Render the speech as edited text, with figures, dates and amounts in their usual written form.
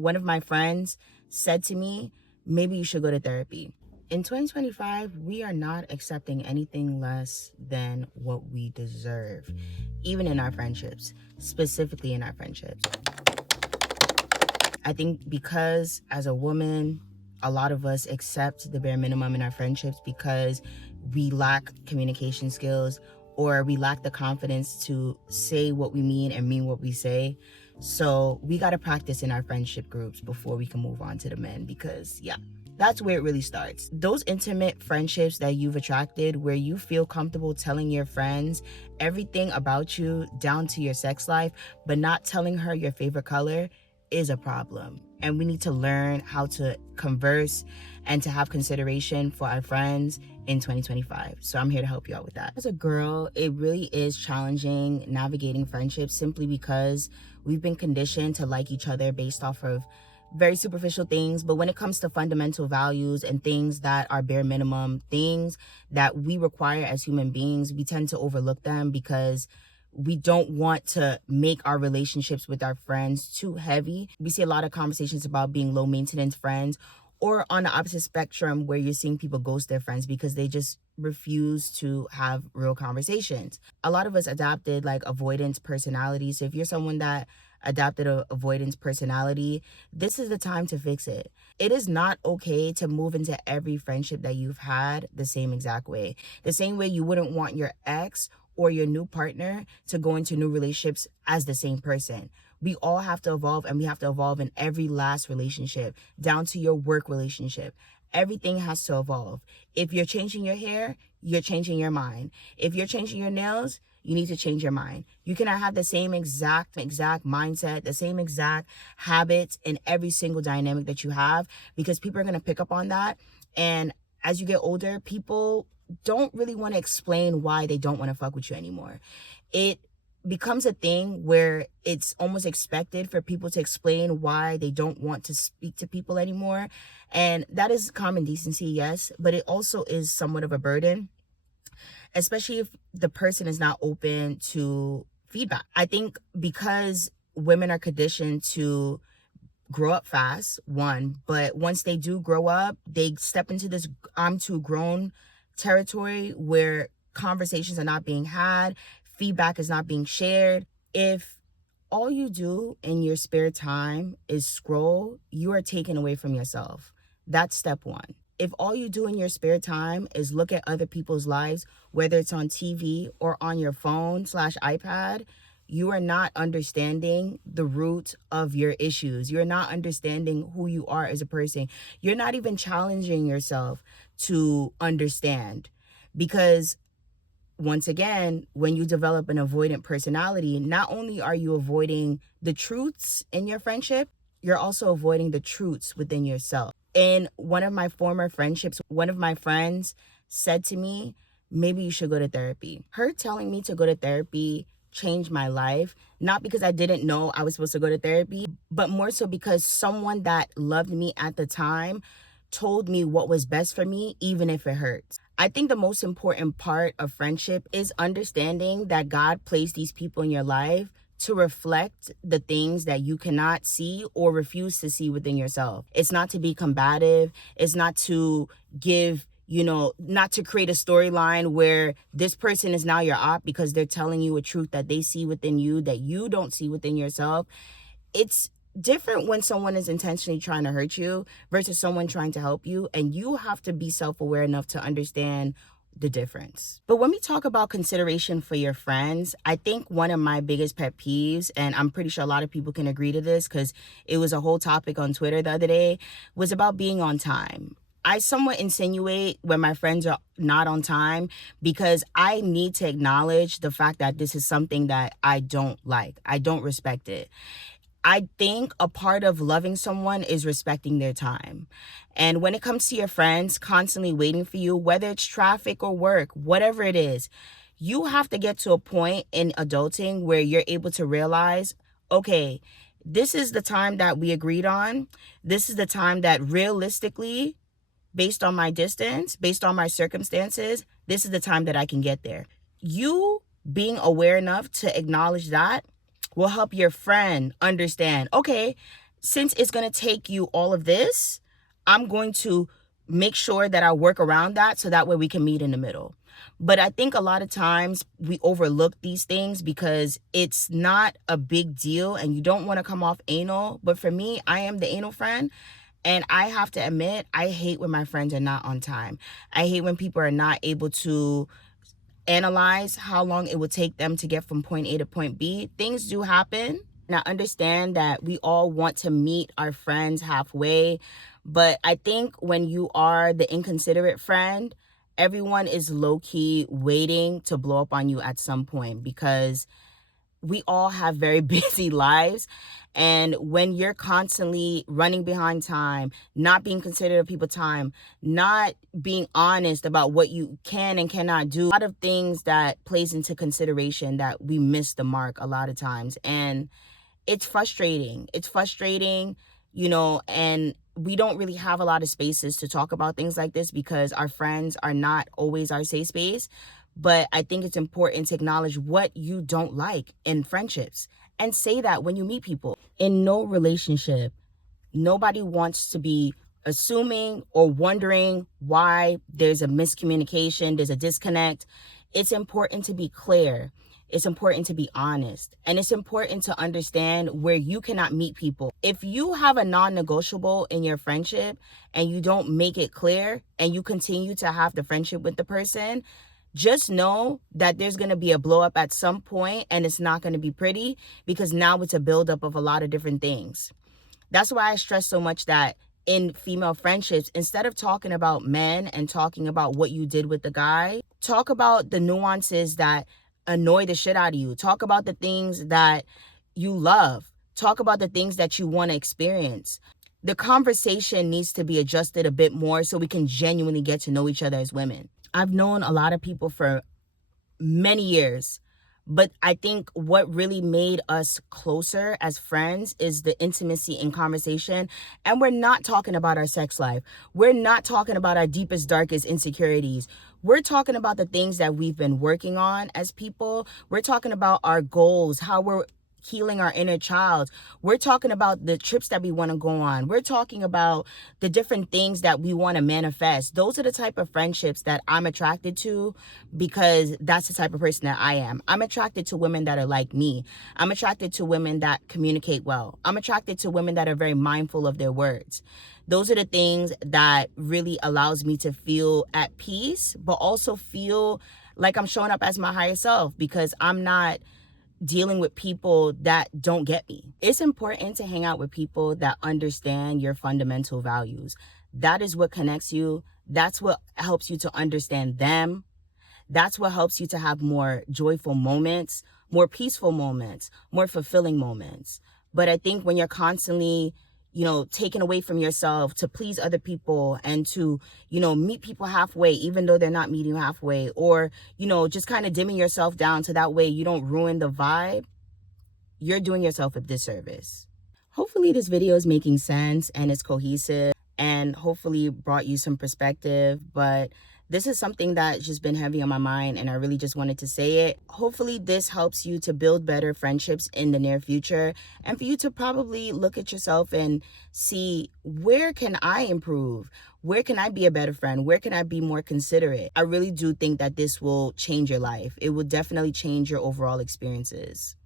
One of my friends said to me, maybe you should go to therapy. In 2025, we are not accepting anything less than what we deserve, even in our friendships, specifically in our friendships. I think because as a woman, a lot of us accept the bare minimum in our friendships because we lack communication skills or we lack the confidence to say what we mean and mean what we say. So we got to practice in our friendship groups before we can move on to the men because, yeah, that's where it really starts. Those intimate friendships that you've attracted where you feel comfortable telling your friends everything about you down to your sex life, but not telling her your favorite color is a problem. And we need to learn how to converse and to have consideration for our friends in 2025. So I'm here to help you out with that. As a girl, it really is challenging navigating friendships simply because we've been conditioned to like each other based off of very superficial things. But when it comes to fundamental values and things that are bare minimum, things that we require as human beings, we tend to overlook them because we don't want to make our relationships with our friends too heavy. We see a lot of conversations about being low maintenance friends, or on the opposite spectrum where you're seeing people ghost their friends because they just refuse to have real conversations. A lot of us adopted like avoidance personality. So if you're someone that adopted a avoidance personality, this is the time to fix it. It is not okay to move into every friendship that you've had the same exact way. The same way you wouldn't want your ex or your new partner to go into new relationships as the same person. We all have to evolve, and we have to evolve in every last relationship, down to your work relationship. Everything has to evolve. If you're changing your hair, you're changing your mind. If you're changing your nails, you need to change your mind. You cannot have the same exact mindset, the same exact habits in every single dynamic that you have, because people are going to pick up on that. And as you get older, people don't really want to explain why they don't want to fuck with you anymore. It becomes a thing where it's almost expected for people to explain why they don't want to speak to people anymore. And that is common decency, yes, but it also is somewhat of a burden, especially if the person is not open to feedback. I think because women are conditioned to grow up fast, one, but once they do grow up, they step into this I'm too grown territory where conversations are not being had, feedback is not being shared. If all you do in your spare time is scroll, you are taken away from yourself. That's step one. If all you do in your spare time is look at other people's lives, whether it's on TV or on your phone/iPad, you are not understanding the root of your issues. You're not understanding who you are as a person. You're not even challenging yourself to understand. Because once again, when you develop an avoidant personality, not only are you avoiding the truths in your friendship, you're also avoiding the truths within yourself. In one of my former friendships, one of my friends said to me, maybe you should go to therapy. Her telling me to go to therapy changed my life, not because I didn't know I was supposed to go to therapy, but more so because someone that loved me at the time told me what was best for me, even if it hurts. I think the most important part of friendship is understanding that God placed these people in your life to reflect the things that you cannot see or refuse to see within yourself. It's not to be combative. It's not to give, not to create a storyline where this person is now your op because they're telling you a truth that they see within you that you don't see within yourself. It's different when someone is intentionally trying to hurt you versus someone trying to help you, and you have to be self-aware enough to understand the difference. But when we talk about consideration for your friends, I think one of my biggest pet peeves, and I'm pretty sure a lot of people can agree to this because it was a whole topic on Twitter the other day, was about being on time. I somewhat insinuate when my friends are not on time because I need to acknowledge the fact that this is something that I don't like. I don't respect it. I think a part of loving someone is respecting their time. And when it comes to your friends constantly waiting for you, whether it's traffic or work, whatever it is, you have to get to a point in adulting where you're able to realize, okay, this is the time that we agreed on. This is the time that realistically, based on my distance, based on my circumstances, this is the time that I can get there. You being aware enough to acknowledge that will help your friend understand, okay, since it's going to take you all of this, I'm going to make sure that I work around that so that way we can meet in the middle. But I think a lot of times we overlook these things because it's not a big deal and you don't want to come off anal. But for me, I am the anal friend. And I have to admit, I hate when my friends are not on time. I hate when people are not able to analyze how long it would take them to get from point A to point B. Things do happen. And I understand that we all want to meet our friends halfway. But I think when you are the inconsiderate friend, everyone is low-key waiting to blow up on you at some point because we all have very busy lives. And when you're constantly running behind time, not being considerate of people's time, not being honest about what you can and cannot do, a lot of things that plays into consideration that we miss the mark a lot of times. And it's frustrating. It's frustrating, and we don't really have a lot of spaces to talk about things like this because our friends are not always our safe space. But I think it's important to acknowledge what you don't like in friendships and say that when you meet people. In no relationship, nobody wants to be assuming or wondering why there's a miscommunication, there's a disconnect. It's important to be clear. It's important to be honest. And it's important to understand where you cannot meet people. If you have a non-negotiable in your friendship and you don't make it clear and you continue to have the friendship with the person, just know that there's going to be a blow up at some point and it's not going to be pretty because now it's a buildup of a lot of different things. That's why I stress so much that in female friendships, instead of talking about men and talking about what you did with the guy, talk about the nuances that annoy the shit out of you. Talk about the things that you love. Talk about the things that you want to experience. The conversation needs to be adjusted a bit more so we can genuinely get to know each other as women. I've known a lot of people for many years, but I think what really made us closer as friends is the intimacy in conversation. And we're not talking about our sex life. We're not talking about our deepest, darkest insecurities. We're talking about the things that we've been working on as people. We're talking about our goals, how we're healing our inner child. We're talking about the trips that we want to go on. We're talking about the different things that we want to manifest. Those are the type of friendships that I'm attracted to because that's the type of person that I am. I'm attracted to women that are like me. I'm attracted to women that communicate well. I'm attracted to women that are very mindful of their words. Those are the things that really allows me to feel at peace, but also feel like I'm showing up as my higher self because I'm not dealing with people that don't get me. It's important to hang out with people that understand your fundamental values. That is what connects you. That's what helps you to understand them. That's what helps you to have more joyful moments, more peaceful moments, more fulfilling moments. But I think when you're constantly taken away from yourself to please other people and to, meet people halfway, even though they're not meeting you halfway, or, just kind of dimming yourself down so that way you don't ruin the vibe, you're doing yourself a disservice. Hopefully this video is making sense and it's cohesive and hopefully brought you some perspective, but this is something that's just been heavy on my mind and I really just wanted to say it. Hopefully this helps you to build better friendships in the near future and for you to probably look at yourself and see, where can I improve? Where can I be a better friend? Where can I be more considerate? I really do think that this will change your life. It will definitely change your overall experiences.